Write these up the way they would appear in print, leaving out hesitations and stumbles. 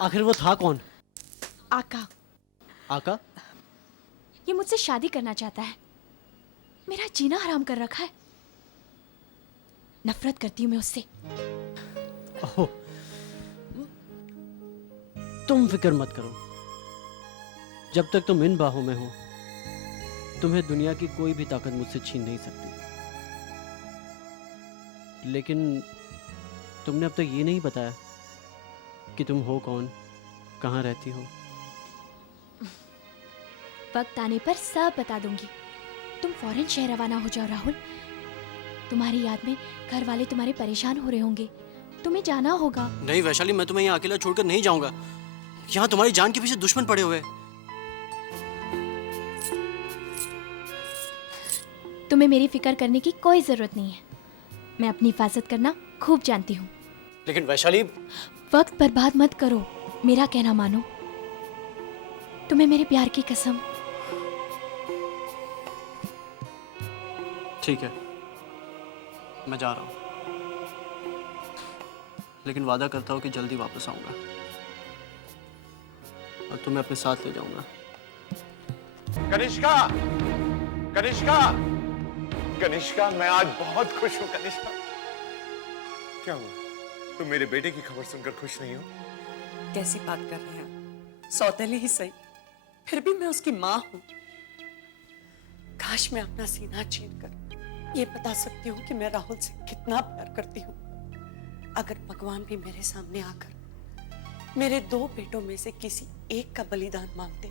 आखिर वो था कौन? आका। आका? ये मुझसे शादी करना चाहता है, मेरा जीना हराम कर रखा है। नफरत करती हूँ मैं उससे। ओह, तुम फिक्र मत करो, जब तक तुम इन बाहों में हो तुम्हें दुनिया की कोई भी ताकत मुझसे छीन नहीं सकती। लेकिन तुमने अब तक ये नहीं बताया कि तुम हो कौन, कहाँ रहती हो। वक्त आने पर सब बता दूंगी। तुम फौरन शहर रवाना हो जाओ राहुल। तुम्हारी याद में घर वाले तुम्हारे परेशान हो रहे होंगे, तुम्हें जाना होगा। नहीं वैशाली, मैं तुम्हें यहाँ अकेला छोड़कर नहीं जाऊंगा। यहाँ तुम्हारी जान के पीछे दुश्मन पड़े हुए हैं। तुम्हें मेरी फिक्र करने की कोई जरूरत नहीं है, मैं अपनी हिफाजत करना खूब जानती हूँ। लेकिन वैशाली, वक्त बर्बाद मत करो, मेरा कहना मानो। तुम्हें मेरे प्यार की कसम। ठीक है, मैं जा रहा हूँ, लेकिन वादा करता हूँ कि जल्दी वापस आऊंगा और तुम्हें अपने साथ ले जाऊंगा। कनिष्का, कनिष्का, कनिष्का, मैं आज बहुत खुश हूँ कनिष्का। क्या हुआ? तुम मेरे बेटे की खबर सुनकर खुश नहीं हो? कैसी बात कर रहे हैं? सौतेले ही सही, फिर भी मैं उसकी माँ हूं। काश मैं अपना सीना चीर कर ये बता सकती हूँ कि मैं राहुल से कितना प्यार करती हूँ। अगर भगवान भी मेरे सामने आकर मेरे 2 बेटों में से किसी एक का बलिदान मांगते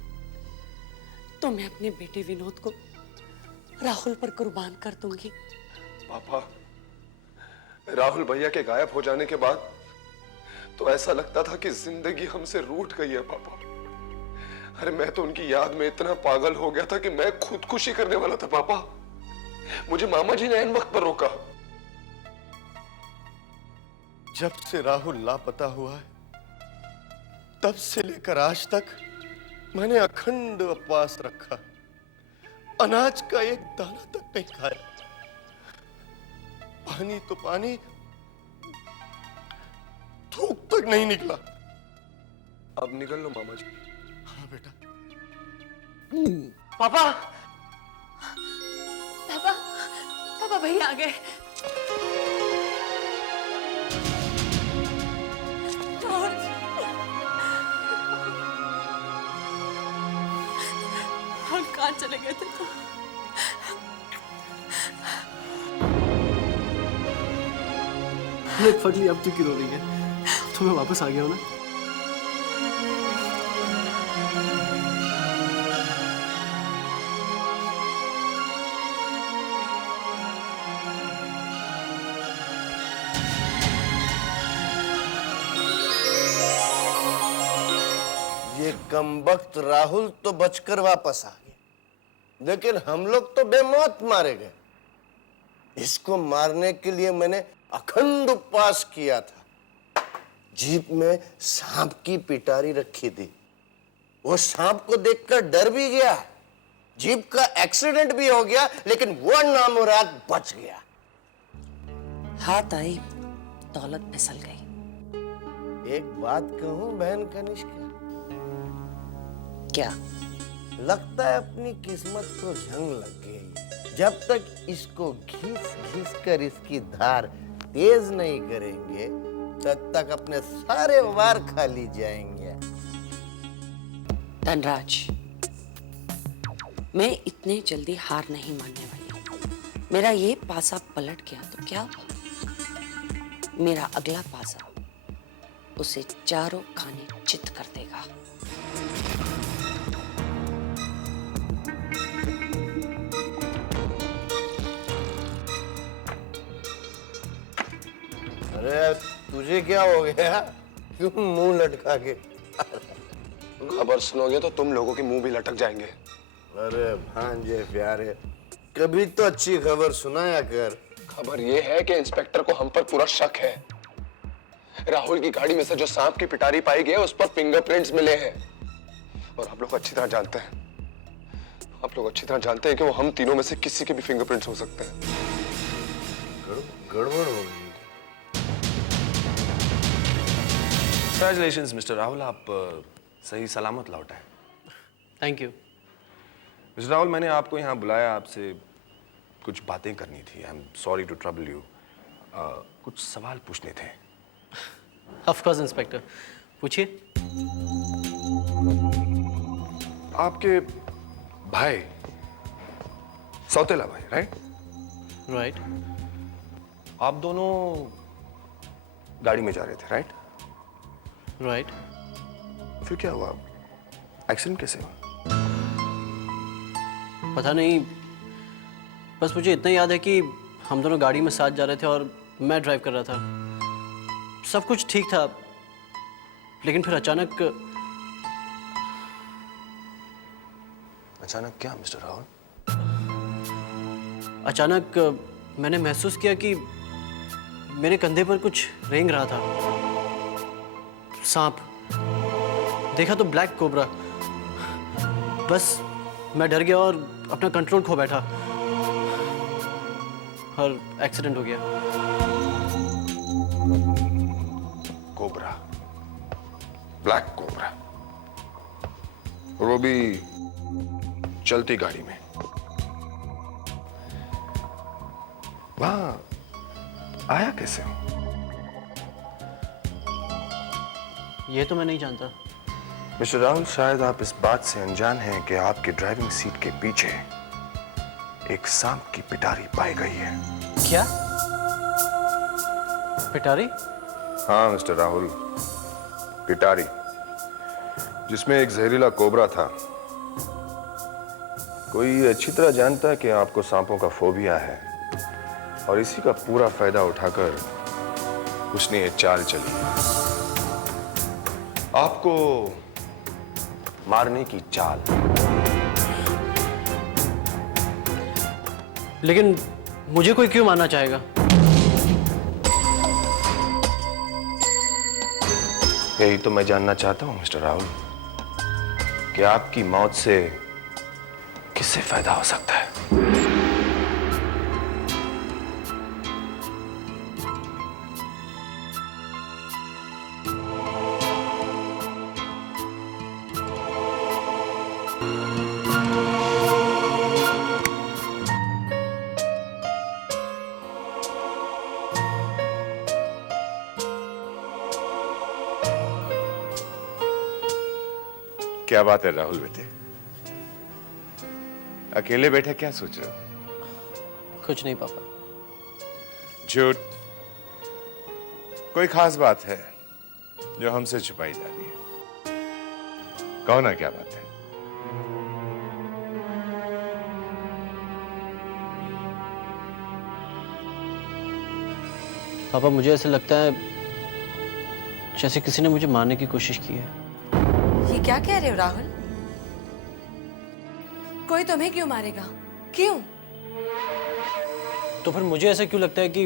तो मैं अपने बेटे विनोद को राहुल पर कुर्बान कर दूंगी। पापा, राहुल भैया के गायब हो जाने के बाद तो ऐसा लगता था कि जिंदगी हमसे रूठ गई है पापा। अरे मैं तो उनकी याद में इतना पागल हो गया था कि मैं खुदकुशी करने वाला था पापा। मुझे मामा जी ने ऐन वक्त पर रोका। जब से राहुल लापता हुआ है तब से लेकर आज तक मैंने अखंड उपवास रखा, अनाज का एक दाना तक नहीं खाया। पानी तो पानी, थूक तक नहीं निकला। अब निकल लो मामा जी। हाँ बेटा। पापा, पापा, पापा भैया आ गए। और कहाँ चले गए थे तुम? फटली, अब तू क्यों रो रही है? तो मैं वापस आ गया हूँ ना। ये कमबख्त राहुल तो बचकर वापस आ गया, लेकिन हम लोग तो बेमौत मारे गए। इसको मारने के लिए मैंने अखंड उपवास किया था। जीप में सांप की पिटारी रखी थी, वो सांप को देखकर डर भी गया। जीप का एक्सीडेंट भी हो गया, लेकिन वो नामुराद बच गया। हाथ आई, दौलत फिसल गई। एक बात कहूं बहन कनिष्का, क्या? लगता है अपनी किस्मत को जंग लग गई। जब तक इसको घिस घिस कर इसकी धार तेज नहीं करेंगे तब तक अपने सारे वार खाली जाएंगे। धनराज, मैं इतने जल्दी हार नहीं मानने वाली। मेरा ये पासा पलट गया तो क्या हुआ? मेरा अगला पासा उसे चारों खाने चित कर देगा। अरे तुझे क्या हो गया? क्यों मुंह लटका के? खबर सुनोगे तो तुम लोगों के मुंह भी लटक जाएंगे। अरे भांजे प्यारे, कभी तो अच्छी खबर सुनाया कर। खबर ये है कि इंस्पेक्टर को हम पर पूरा शक है। राहुल की गाड़ी में से जो सांप की पिटारी पाई गई है उस पर फिंगरप्रिंट्स मिले हैं। और आप लोग अच्छी तरह जानते हैं, कि वो हम तीनों में से किसी के भी फिंगरप्रिंट्स हो सकते हैं। गड़बड़ हो गई। कंग्रेचुलेशंस मिस्टर राहुल, आप सही सलामत लौट आए। Thank you. मिस्टर राहुल, मैंने आपको यहाँ बुलाया, आपसे कुछ बातें करनी थी। I am sorry to trouble you. कुछ सवाल पूछने थे। ऑफ कोर्स इंस्पेक्टर, पूछिए। आपके भाई, सौतेला भाई, राइट? राइट। आप दोनों गाड़ी में जा रहे थे, राइट? राइट। फिर क्या हुआ? एक्सीडेंट कैसे हुआ? पता नहीं, बस मुझे इतना याद है कि हम दोनों गाड़ी में साथ जा रहे थे और मैं ड्राइव कर रहा था। सब कुछ ठीक था, लेकिन फिर अचानक क्या मिस्टर राहुल? अचानक मैंने महसूस किया कि मेरे कंधे पर कुछ रेंग रहा था। सांप। देखा तो ब्लैक कोबरा। बस मैं डर गया और अपना कंट्रोल खो बैठा और एक्सीडेंट हो गया। कोबरा, ब्लैक कोबरा, और वो भी चलती गाड़ी में। वहां आया कैसे? ये तो मैं नहीं जानता। मिस्टर राहुल, शायद आप इस बात से अनजान हैं कि आपके ड्राइविंग सीट के पीछे एक सांप की पिटारी पाई गई है। क्या? पिटारी? हाँ मिस्टर राहुल, पिटारी, जिसमें एक जहरीला कोबरा था। कोई अच्छी तरह जानता है कि आपको सांपों का फोबिया है और इसी का पूरा फायदा उठाकर उसने ये चाल चली, आपको मारने की चाल। लेकिन मुझे कोई क्यों मारना चाहेगा? यही तो मैं जानना चाहता हूं मिस्टर राहुल, कि आपकी मौत से किससे फायदा हो सकता है? क्या बात है राहुल बेटे, अकेले बैठे क्या सोच रहे हो? कुछ नहीं पापा। झूठ। कोई खास बात है जो हमसे छुपाई जा रही है। कहो ना, क्या बात है? पापा, मुझे ऐसा लगता है जैसे किसी ने मुझे मारने की कोशिश की है। ये क्या कह रहे हो राहुल? कोई तुम्हें क्यों मारेगा? क्यों? तो फिर मुझे ऐसा क्यों लगता है कि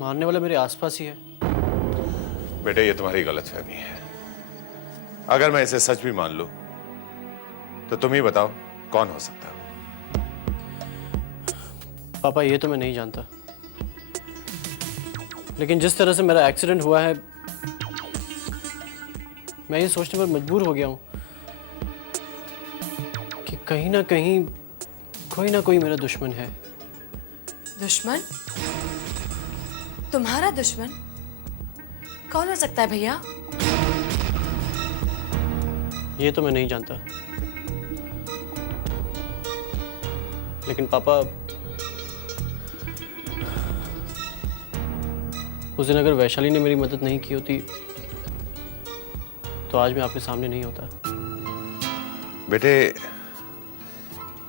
मारने वाला मेरे आसपास ही है? बेटे, ये तुम्हारी गलतफहमी है। अगर मैं इसे सच भी मान लूं, तो तुम ही बताओ कौन हो सकता है? पापा, ये तो मैं नहीं जानता, लेकिन जिस तरह से मेरा एक्सीडेंट हुआ है, मैं ये सोचने पर मजबूर हो गया हूं कि कहीं ना कहीं कोई ना कोई मेरा दुश्मन है। दुश्मन? तुम्हारा दुश्मन? कौन हो सकता है भैया? ये तो मैं नहीं जानता, लेकिन पापा, उस दिन अगर वैशाली ने मेरी मदद नहीं की होती तो आज मैं आपके सामने नहीं होता। बेटे,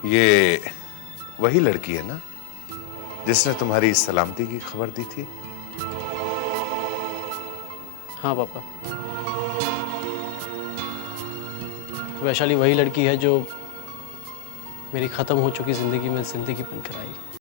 ये वही लड़की है ना जिसने तुम्हारी सलामती की खबर दी थी? हाँ पापा, वैशाली वही लड़की है जो मेरी खत्म हो चुकी जिंदगी में जिंदगी बनकर आई।